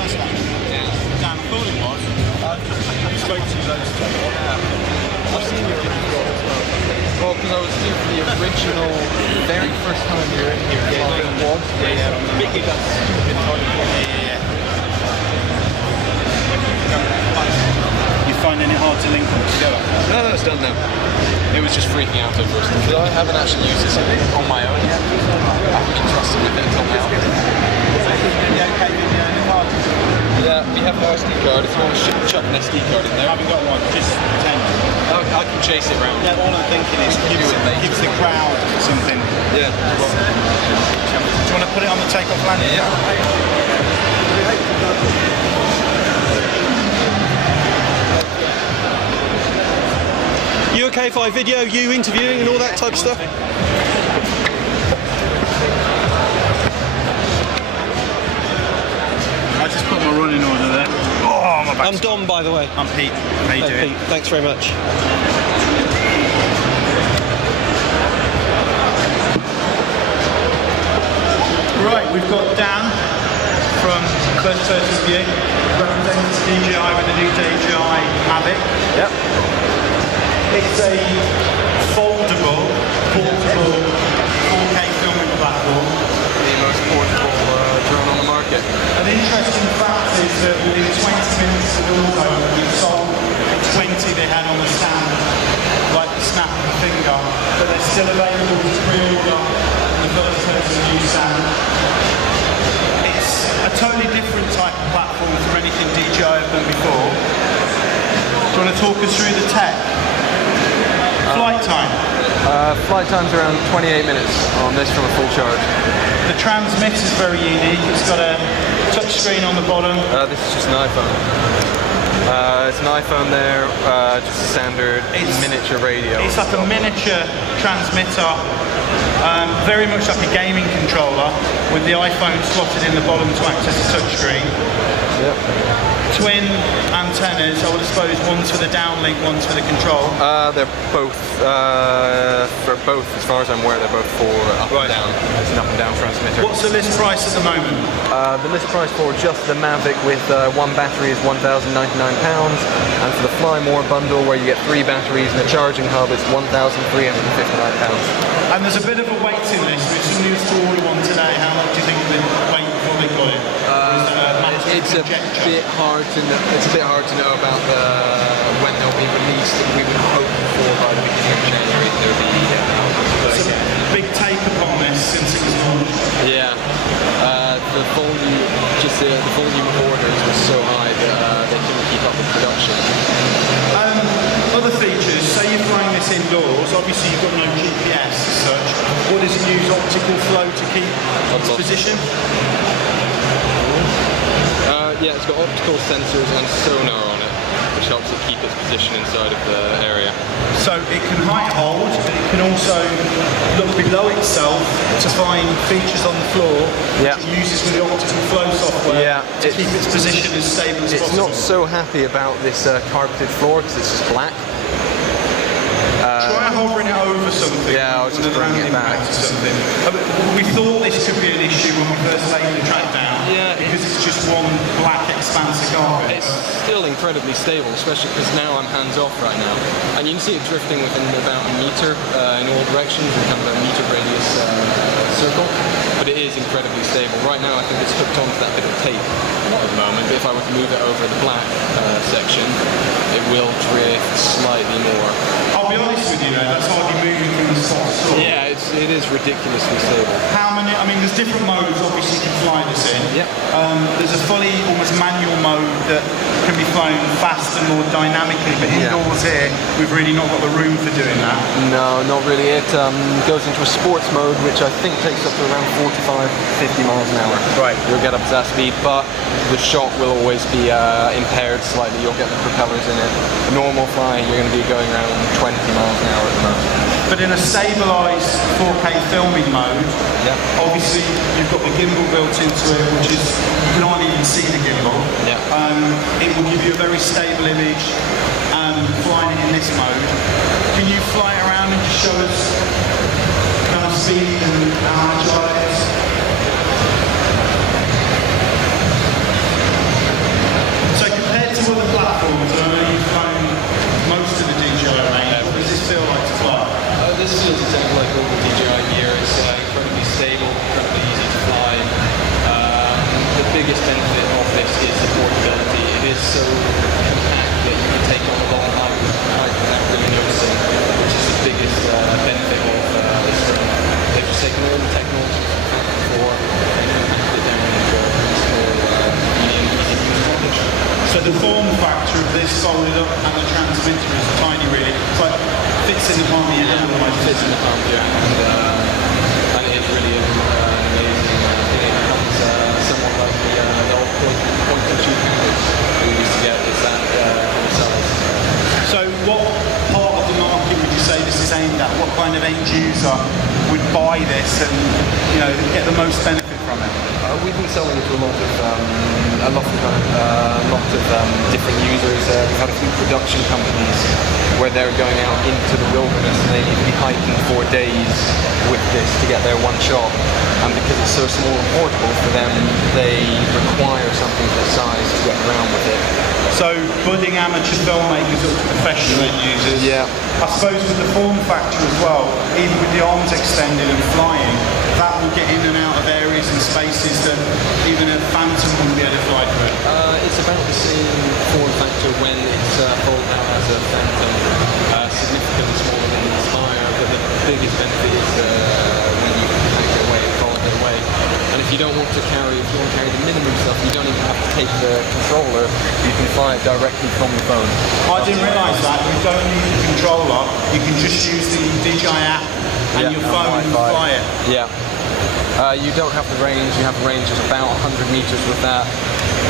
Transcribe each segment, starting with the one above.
first one? Yeah. Damn, I thought it was. I spoke to you loads of times. Yeah. I've seen you before as well. Well, because I was here for the original, very first time you were in here. Yeah, it was. Yeah, Biggie does stupid toilet. Yeah. You finding it hard to link them together? No, it's done now. It was just freaking out at first. Because I haven't actually used this on my own yet. I haven't been trusted with it until now. Yeah, we have an SD card. If you want to chuck an SD card in there. I haven't got one, just pretend. I can chase it around. Yeah, all I'm thinking is gives the crowd something. Yeah. Do you want to put it on the takeoff landing? Yeah. You okay if I video you interviewing and all that type of stuff? I just put my running order there. Oh, my back. I'm Dom, by the way. I'm Pete. How you doing? Pete, thanks very much. Right, we've got Dan from FirstPersonView, representing DJI with the new DJI Mavic. Yep. It's a foldable, portable 4K filming platform. The most portable drone on the market. An interesting fact is that within 20 minutes of auto, we've sold 20 they had on the stand, like the snap of a finger, but they're still available to pre-order on the FirstPersonView stand. It's a totally different type of platform from anything DJI have done before. Do you want to talk us through the tech? Flight time. Flight time's around 28 minutes on this from a full charge. The transmitter is very unique. It's got a touch screen on the bottom. This is just an iPhone. It's an iPhone there, just a standard miniature radio. It's like a miniature transmitter, very much like a gaming controller, with the iPhone slotted in the bottom to access the touchscreen. Yep. Twin antennas, I would suppose one's for the downlink, one's for the control. They're both, as far as I'm aware, they're both for up and down. It's an up and down transmitter. What's the list price at the moment? The list price for just the Mavic with one battery is £1,099, and for the Fly More bundle, where you get 3 batteries and a charging hub, it's £1,359. And there's a bit of a waiting list. With some news to order one today. How long do you think they'll wait before they got it? It's a bit hard to know. It's a bit hard to know about when they'll be released. We would hope for by the beginning of January they'll be out. It's a big take upon this since it was launched. Yeah, the volume of orders was so high that they couldn't keep up with production. Other features. Say you're flying this indoors. Obviously you've got no GPS as such. What does it use? Optical flow to keep its position? Yeah, it's got optical sensors and sonar on it, which helps it keep its position inside of the area. So it can height hold, but it can also look below itself to find features on the floor, which it uses with the optical flow software to keep its position as stable as possible. It's not so happy about this carpeted floor because it's just black. Try hovering it over something. Yeah, I was just bringing it back. To something. We thought this could be an issue when we first laid the track down. Yeah, because it's just one black expanse of carpet. It's still incredibly stable, especially because now I'm hands off right now. And you can see it drifting within about a meter in all directions, in kind of a meter radius circle. But it is incredibly stable. Right now I think it's hooked onto that bit of tape at the moment, but if I were to move it over the black section, it will drift slightly more. I'll be honest with you, that's hardly moving from the spot. Yeah, it is ridiculously stable. How many? I mean, there's different modes. Obviously, you can fly this in. Yep. There's a fully, almost manual mode that can be flown fast and more dynamically. But indoors here, we've really not got the room for doing that. No, not really. It goes into a sports mode, which I think takes up to around 45, 50 miles an hour. Right. You'll get up to that speed, but the shot will always be impaired slightly. You'll get the propellers in it. Normal flying, you're going to be going around 20 miles an hour at the most. But in a stabilised 4K filming mode, obviously you've got the gimbal built into it, which is, you can hardly even see the gimbal. It will give you a very stable image flying it in this mode. Can you fly it around and just show us kind of speed and how much it is? technical, the DJI gear. It's incredibly stable, incredibly easy to fly. The biggest benefit of this is the portability. It is so compact that you can take on a long hike without really noticing, which is the biggest benefit of this drone. They've just taken all the technology from before and compacted it down into a small, medium, easy to use package. So the form factor of this folded up and the transmitter is tiny really. It's like fits in the palm of your hand. It fits in the palm of your hand, and it really is amazing. It becomes somewhat like the old point and shoot cameras we used to get. It's that kind of size. So what part of the market would you say this is aimed at? What kind of end user would buy this and get the most benefit from it? We've been selling it to a lot of different users. We've had a few production companies where they're going out into the wilderness and they need to be hiking for days with this to get their one shot. And because it's so small and portable for them, they require something this size to get around with it. So budding amateur filmmakers or professional end users. Yeah. I suppose with the form factor as well, even with the arms extended and flying, that will get in and out of areas and spaces that even a Phantom wouldn't be able to fly through. It's about the same form factor when it's folded out as a Phantom, significantly smaller than the Aspire, but the biggest benefit is when you pack it away and fold it away. And if you don't want to carry, if you want to carry the minimum stuff, you don't even have to take the controller, you can fly it directly from the phone. I didn't realise that. You don't need the controller, you can just use the DJI app and your phone and fly it. Yeah. You don't have the range, you have a range of about 100 meters with that.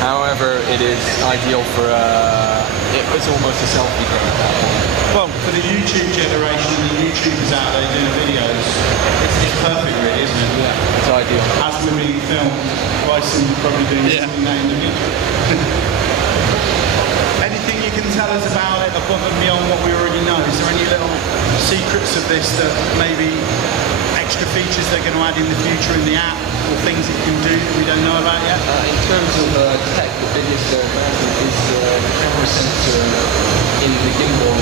However, it is ideal for, it's almost a selfie drone at that point. Well, for the YouTube generation and the YouTubers out there doing videos, it's perfect really, isn't it? Yeah, it's ideal. As we're being filmed, Bryson probably doing something now in the future. Anything you can tell us about it above and beyond what we already know? Is there any little secrets of this that maybe extra features they're going to add in the future in the app or things it can do that we don't know about yet? In terms of tech, the biggest advantage is the camera sensor in the gimbal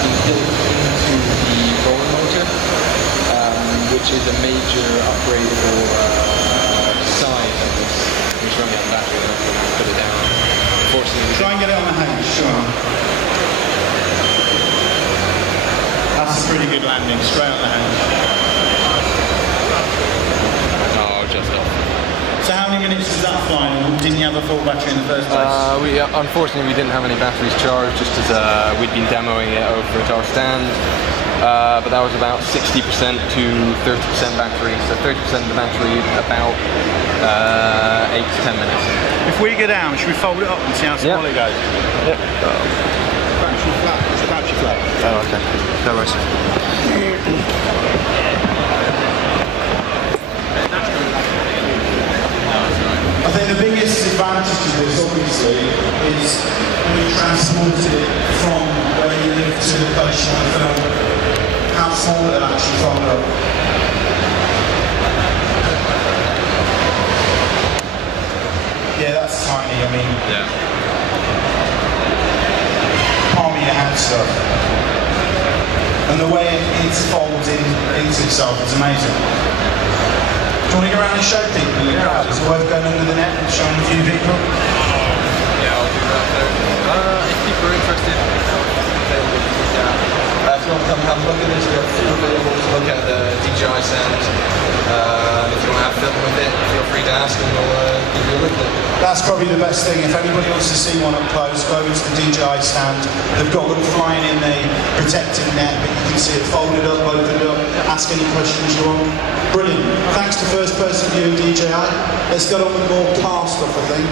inbuilt into the roller motor, which is a major upgrade for size of this. I'm just running out of battery, I'm going to put it down. Unfortunately, Try and get it on the henge, sure. That's a pretty good landing, straight on the henge. just off. So how many minutes was that flying? Didn't you have a full battery in the first place? Unfortunately, we didn't have any batteries charged, just as we'd been demoing it over at our stand. But that was about 60% to 30% battery. So 30% of the battery, about 8 to 10 minutes. If we go down, should we fold it up and see how small it goes? Yep. Battery flat. It's a battery flat. Oh, okay. No worries. I think the biggest advantage of this, obviously, is when you transported it from where you live to the place you want to film, how small it actually fold up. Yeah, that's tiny. I mean, Yeah. palm of your hand stuff. And the way it folds into itself is amazing. Do you want to go around and show people in the crowd? Is it worth going under the net and showing a few people? Yeah, I'll do that there. If people are interested, if you want to come have a look at this, we've got a few available to look at the DJI sound. If you want to have fun with it, feel free to ask and we'll give you a look at it. That's probably the best thing. If anybody wants to see one up close, go over to the DJI stand. They've got them flying in the protecting net, but you can see it folded up, opened up. Ask any questions you want. Brilliant. Thanks to FirstPersonView and DJI. Let's get on with more car stuff, I think.